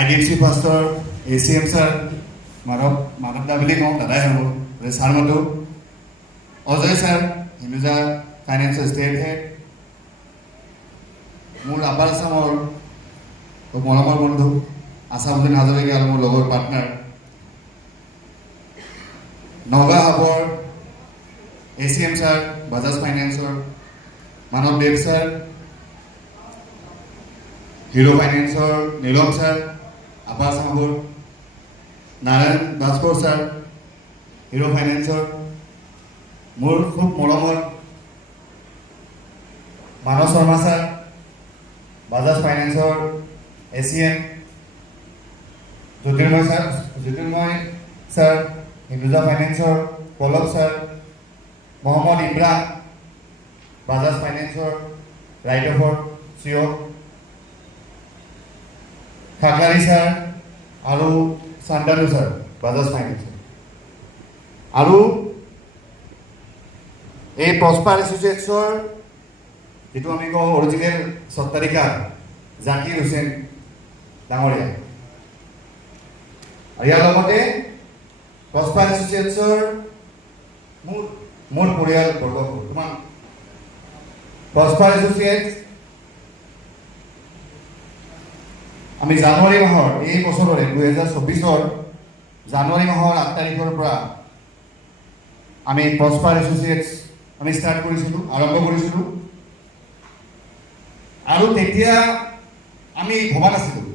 IDFC ফাৰ্ষ্টৰ ACM sir Madhav দা বুলি কওঁ, দাদাই হ'ব ছাৰ মতো অজয় ছাৰ হিন্দুজা ফাইনেন্সৰ ষ্টেট হেড, মোৰ আপাৰ আছামৰ মৰমৰ বন্ধু আছামুদ্দিন হাজৰিকা আৰু মোৰ লগৰ পাৰ্টনাৰ, নগাঁও হাবৰ ACM ছাৰ বাজাজ ফাইনেন্সৰ মানৱ দেৱ ছাৰ, হিৰো ফাইনেন্সৰ নীলম ছাৰ আপাৰ আছামৰ, নাৰায়ণ দাসপুৰ ছাৰ হিৰো ফাইনেন্সৰ, মোৰ খুব মৰমৰ মানৱ শৰ্মা ছাৰ বাজাজ ফাইনেন্সৰ ACM, জ্যোতিৰ্ময় ছাৰ হিন্দুজা ফাইনেন্সৰ, পলক ছাৰ, মহম্মদ ইমৰান বাজাজ ফাইনেন্সৰ ৰাইট অফৰ CEO, খাকলাৰী ছাৰ আৰু চান্দালু ছাৰ বাজাজ ফাইনেন্সৰ, আৰু এই প্ৰস্পাৰ এছ'চিয়েটছৰ যিটো আমি কওঁ অৰিজিনেল স্বত্বাধিকাৰ জাকিৰ হুছেইন ডাঙৰীয়া, আৰু ইয়াৰ লগতে প্ৰস্পাৰ এছ'চিয়েটছৰ মোৰ পৰিয়ালবৰ্গ বৰ্তমান প্ৰস্পাৰ এছ'চিয়েটছ আমি জানুৱাৰী মাহৰ এই বছৰৰে 2024 জানুৱাৰী মাহৰ 8 তাৰিখৰ পৰা আমি প্ৰস্পাৰ এছ'চিয়েটছ আমি ষ্টাৰ্ট কৰিছিলোঁ, আৰম্ভ কৰিছিলোঁ, আৰু তেতিয়া আমি ভবা নাছিলোঁ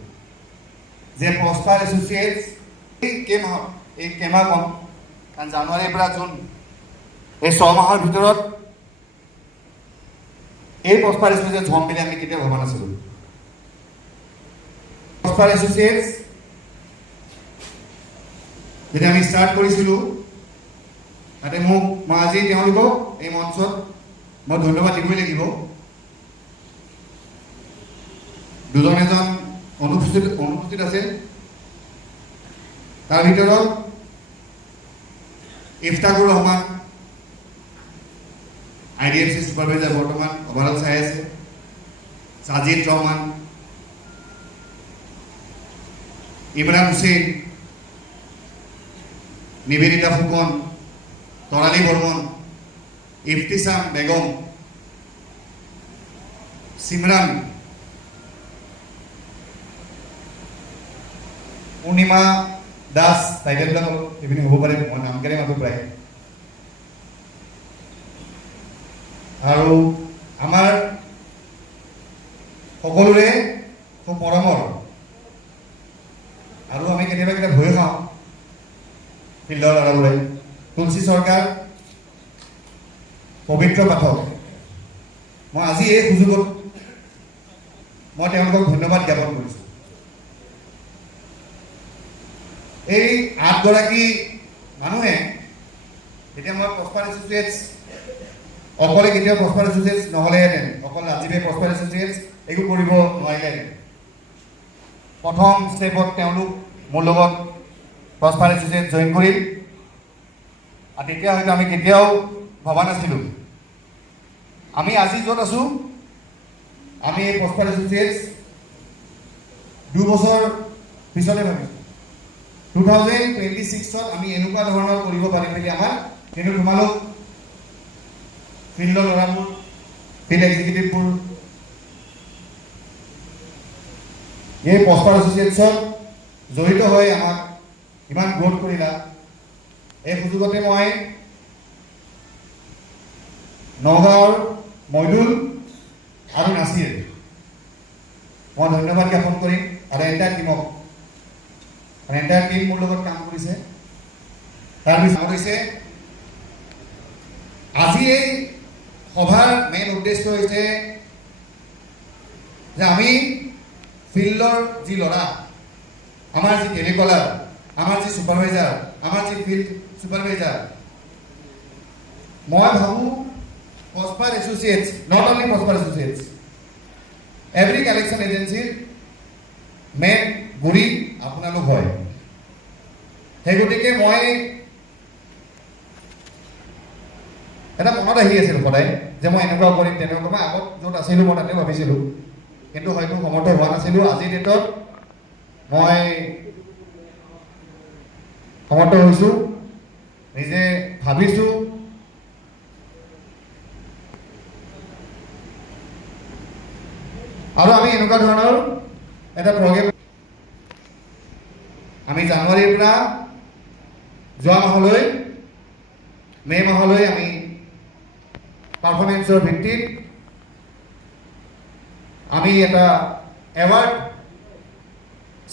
যে প্ৰস্পাৰ এছ'চিয়েটছ এই কেইমাহ কম, কাৰণ জানুৱাৰীৰ পৰা জুন এই 6 মাহৰ ভিতৰত এই প্ৰস্পাৰ এছ'চিয়েটছ হ'ম বুলি আমি কেতিয়াও ভবা নাছিলোঁ। প্ৰস্পাৰ এছ'চিয়েটছ যেতিয়া আমি ষ্টাৰ্ট কৰিছিলোঁ, তাতে মই আজি তেওঁলোকক এই মঞ্চত মই ধন্যবাদ দিবই লাগিব। এজন অনুপস্থিত আছে, তাৰ ভিতৰত ইফতাকুৰ ৰহমান IDFC ছুপাৰভাইজাৰ বৰ্তমান অভাৰত চাই আছে, সাজিদ ৰহমান, ইমৰান হুছেইন, নিবেদিতা ফুকন, তৰালী বৰ্মন, ইফতিসাম বেগম, সিমৰান, পূৰ্ণিমা দাস, টাইটেলবিলাক এইখিনি হ'ব পাৰে, মই নামকেৰে মাতো প্ৰায়, আৰু আমাৰ সকলোৰে খুব মৰমৰ, আৰু আমি কেতিয়াবা ভয় খাওঁ ফিল্ডৰ ল'ৰাবোৰে, তুলসী চৰকাৰ, পবিত্ৰ পাঠক, মই আজি এই সুযোগত মই তেওঁলোকক ধন্যবাদ জ্ঞাপন কৰিছোঁ। এই 8 গৰাকী মানুহে যেতিয়া মই প্ৰস্পাৰ এছ'চিয়েটছ অকলে কেতিয়াও প্ৰস্পাৰ এছ'চিয়েটছ নহ'লেহেঁতেন, অকল ৰাজীৱে প্ৰস্পাৰ এছ'চিয়েটছ একো কৰিব নোৱাৰিলেহেঁতেন। প্ৰথম ষ্টেপত তেওঁলোক মোৰ লগত প্ৰস্পাৰ এছ'চিয়েটছ জইন কৰিল, আৰু তেতিয়া হয়তো আমি কেতিয়াও ভবা নাছিলোঁ আমি আজি য'ত আছোঁ, আমি এই প্ৰস্পাৰ এছ'চিয়েটছ 2 বছৰ পিছতে ভাবিছোঁ 2026ত আমি এনেকুৱা ধৰণৰ কৰিব পাৰিম বুলি আমাৰ, কিন্তু তোমালোক ফিল্ডৰ ল'ৰাবোৰ, ফিল্ড এক্সিকিউটিভবোৰ এই প্ৰস্পাৰ এছ'চিয়েটছত জড়িত হৈ আমাক ইমান গ্ৰ'থ কৰিলা। এই সুযোগতে মই নগাঁৱৰ মইদুল আৰু নাছিৰ মই ধন্যবাদ জ্ঞাপন কৰিম, আৰু এণ্টায়াৰ টিমক, এণ্টায়াৰ টিম মোৰ লগত কাম কৰিছে। তাৰপিছত হৈছে আজি এই সভাৰ মেইন উদ্দেশ্য হৈছে যে আমি ফিল্ডৰ যি ল'ৰা, আমাৰ যি টেলিকলাৰ, আমাৰ যি ছুপাৰভাইজাৰ, আমাৰ যি ফিল্ড ছুপাৰভাইজাৰ, মই ভাবোঁ prosper associates, not only prosper associates, every collection এজেঞ্চিৰ মেইন গুৰি আপোনালোক হয়। সেই গতিকে মই এটা মনত আহি আছিল সদায় যে মই এনেকুৱা কৰিম তেনেকুৱা, মই আগত য'ত আছিলোঁ মই তাতে ভাবিছিলোঁ, কিন্তু হয়তো সমৰ্থ হোৱা নাছিলোঁ। আজিৰ ডেটত মই সমৰ্থ হৈছোঁ, নিজে ভাবিছোঁ আৰু আমি এনেকুৱা ধৰণৰ এটা প্ৰগ্ৰেম আমি জানুৱাৰীৰ পৰা যোৱা মাহলৈ মে' মাহলৈ আমি পাৰফৰ্মেন্সৰ ভিত্তিত আমি এটা এৱাৰ্ড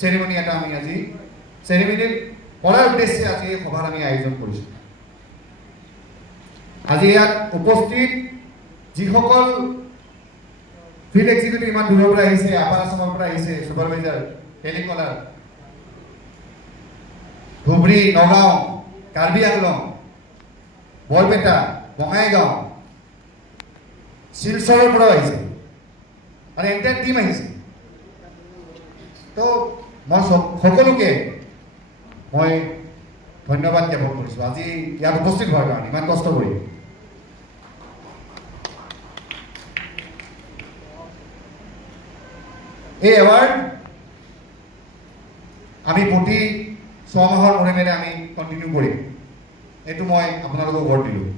চেৰিমনি এটা আমি আজি চেৰিমনিত কৰাৰ উদ্দেশ্যে আজি এই সভাৰ আমি আয়োজন কৰিছোঁ। আজি ইয়াত উপস্থিত যিসকল ফিল্ড এক্সিকিউটিভ ইমান দূৰৰ পৰা আহিছে, আপাৰ আসামৰ পৰা আহিছে, ছুপাৰভাইজাৰ, টেলিকলাৰ, ধুবুৰী, নগাঁও, কাৰ্বি আংলং, বৰপেটা, বঙাইগাঁও, শিলচৰৰ পৰাও আহিছে আৰু এণ্টায়াৰ টিম আহিছে। তো মই সকলোকে মই ধন্যবাদ জ্ঞাপন কৰিছোঁ আজি ইয়াত উপস্থিত হোৱাৰ কাৰণে, ইমান কষ্ট কৰি। এই এৱাৰ্ড আমি প্ৰতি 6 মাহৰ মূৰে মূৰে আমি কণ্টিনিউ কৰিম, এইটো মই আপোনালোকক ৱৰ্ড দিলোঁ।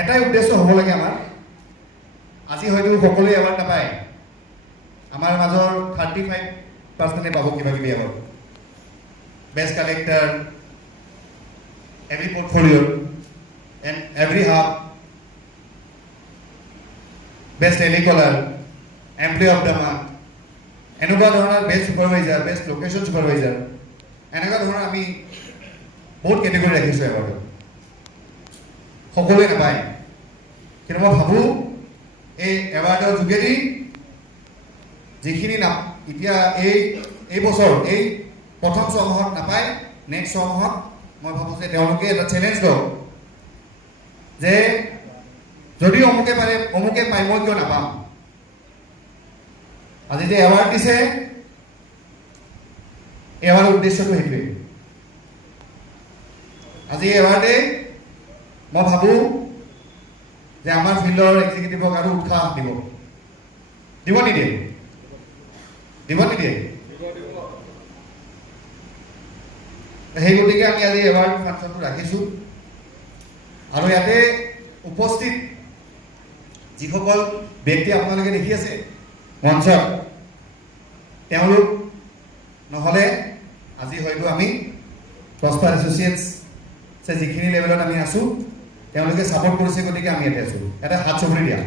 এটাই উদ্দেশ্য হ'ব লাগে আমাৰ, আজি হয়তো সকলোৱে এৱাৰ্ড নাপায়, আমাৰ মাজৰ 35% পাব কিবা কিবি award, best collector, every portfolio' and every hub, best telecaller, employee of the month, এনেকুৱা ধৰণৰ best supervisor, best location supervisor, এনেকুৱা ধৰণৰ আমি বহুত কেটেগৰী ৰাখিছোঁ এৱাৰ্ডত, সকলোৱে নাপায়। কিন্তু মই ভাবোঁ এই এৱাৰ্ডৰ যোগেদি যিখিনি এতিয়া এই বছৰ এই প্ৰথম 6 মাহত নাপায়, নেক্সট 6 মাহত মই ভাবোঁ যে তেওঁলোকে এটা চেলেঞ্জ লওক যে যদি অমুকে পায় মই কিয় নাপাম। আজি যে এৱাৰ্ড দিছে, এৱাৰ্ডৰ উদ্দেশ্যটো সেইটোৱে। আজি এৱাৰ্ডে মই ভাবোঁ যে আমাৰ ফিল্ডৰ এক্সিকিউটিভক আৰু উৎসাহ দিব নিদিয়ে? দিব নিদিয়ে? সেই গতিকে আমি আজি এৱাৰ্ড ফাংচনটো ৰাখিছোঁ আৰু ইয়াতে উপস্থিত যিসকল ব্যক্তি আপোনালোকে দেখি আছে মঞ্চত, তেওঁলোক নহ'লে আজি হয়তো আমি প্ৰস্পাৰ এছ'চিয়েটছ যিখিনি লেভেলত আমি আছোঁ তেওঁলোকে ছাপোৰ্ট কৰিছে, গতিকে আমি ইয়াতে আছোঁ। এটা হাত চুবুৰি দিয়া।